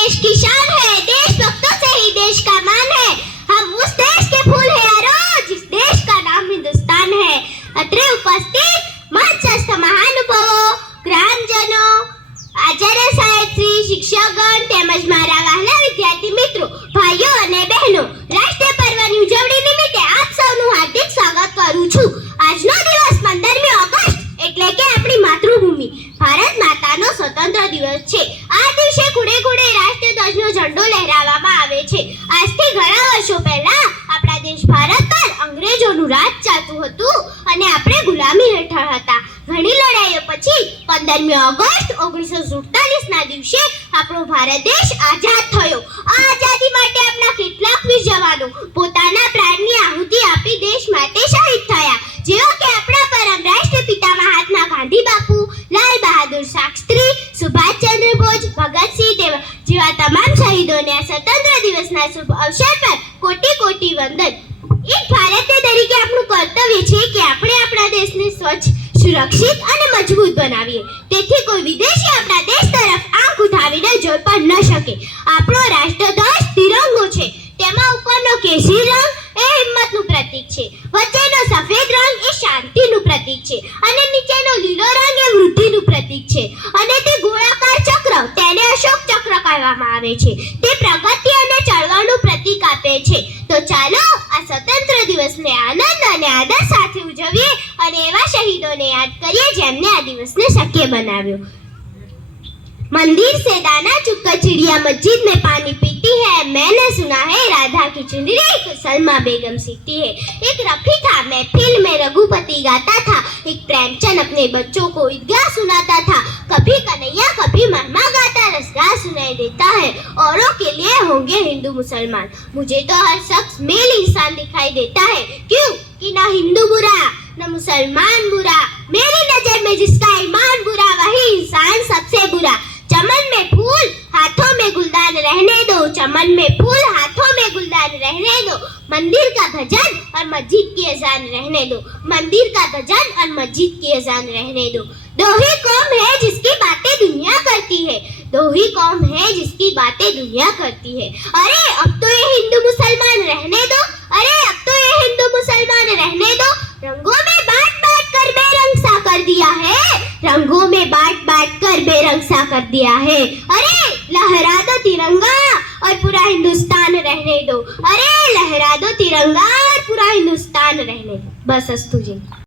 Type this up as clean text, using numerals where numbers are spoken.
देश की शान है, देशभक्तों से ही देश का मान है। हम उस देश के फूल हैं यारो, जिस देश का नाम हिंदुस्तान है। અત્રે ઉપસ્થિત મંચસ્થ મહાનુભાવો, ગ્રામજનો, આચાર્ય સાહેબશ્રી, શિક્ષકગણ તેમજ મારા વહાલા વિદ્યાર્થી મિત્રો, ભાઈઓ અને બહેનો, રાષ્ટ્રીય પર્વની ઉજવણી નિમિત્તે આપ સૌનું હાર્દિક સ્વાગત કરું છું। આજનો દિવસ 15મી ઓગસ્ટ એટલે કે આપણી માતૃભૂમિ ભારત માતાનો સ્વતંત્ર દિવસ છે। આ દિવસે ખૂણે ખૂણે રાષ્ટ્રીય ધ્વજનો ઝંડો લહેરાવવામાં આવે છે। આજથી ઘણા વર્ષો પહેલા આપણા દેશ ભારત પર અંગ્રેજોનું રાજ ચાલતું હતું અને આપણે ગુલામી હેઠળ હતા। ઘણી લડાઈઓ પછી 15મી ઓગસ્ટ 1947 ના દિવસે આપણો ભારત દેશ આઝાદ થયો। આ આઝાદી માટે આપણા કેટલાક વીર જવાનો પોતાના પ્રાણની આહુતિ આપી દેશ માટે શહીદ થયા, જેવા કે આપણા પરમ રાષ્ટ્રપિતા મહાત્મા ગાંધી બાપુ, લાલ બહાદુર શાસ્ત્રી, સુભાષચંદ્ર બોઝ, ભગતસિંહ જેવા તમામ શહીદોને આ સ્વતંત્ર દિવસના શુભ અવસર પર કોટી કોટી વંદન। એક ભારતીય તરીકે આપણું કર્તવ્ય છે કે આપણે આપણા દેશને સ્વચ્છ, સુરક્ષિત અને મજબૂત બનાવીએ, તેથી કોઈ વિદેશી આપણા દેશ તરફ આંખ ઉઠાવીને જોઈ પણ ન શકે। આપણો રાષ્ટ્રધ્વજ તિરંગો છે, તેમાં ઉપરનો કેસરી રંગ એ હિંમતનું પ્રતીક છે, વચ્ચેનો સફેદ રંગ એ શાંતિનું પ્રતીક છે અને નીચેનો લીલો રંગ એ વૃદ્ધિનું પ્રતીક છે અને તે ગોળાકાર ચક્ર તેને અશોક ચક્ર કહેવામાં આવે છે, તે પ્રગતિ અને ચળવળનું પ્રતીક આપે છે। તો ચાલો આ સ્વતંત્ર દિવસને આનંદ અને આદર સાથે ઉજવીએ અને એવા શહીદોને યાદ કરીએ જેમને આ દિવસને શક્ય બનાવ્યો। मंदिर से दाना चुपकर चिड़िया मस्जिद में पानी पीती है, मैंने सुना है राधा की चुनरी सलमा बेगम सीखती है। एक रफी था महफिल में रघुपति गाता था, एक प्रेमचंद अपने बच्चों को ईदगाह सुनाता था, कभी कन्हैया कभी महिमा गाता रसगाह सुनाई देता है। औरों के लिए होंगे हिंदू मुसलमान, मुझे तो हर शख्स मेल इंसान दिखाई देता है, क्यों कि ना हिंदू बुरा न मुसलमान बुरा, मेरी नजर में जिसका ईमान बुरा वही इंसान सबसे बुरा। चमन में फूल हाथों में गुलदान रहने दो, चमन में फूल हाथों में गुलदान रहने दो, मंदिर का भजन और मस्जिद की अजान रहने दो, मंदिर का भजन और मस्जिद की अजान रहने दो। दो ही कौम है जिसकी बातें दुनिया करती है, दो ही कौम है जिसकी बातें दुनिया करती है। अरे अब तो ये हिंदू मुसलमान रहने दो, अरे अब तो ये हिंदू मुसलमान रहने दो, रंगों में बांट बांट कर बेरंग सा कर दिया है, रंगों में बांट बांट कर बेरंग सा कर दिया है। अरे लहरा दो तिरंगा और पूरा हिंदुस्तान रहने दो, अरे लहरा दो तिरंगा और पूरा हिंदुस्तान रहने दो। बस अस्तु जी।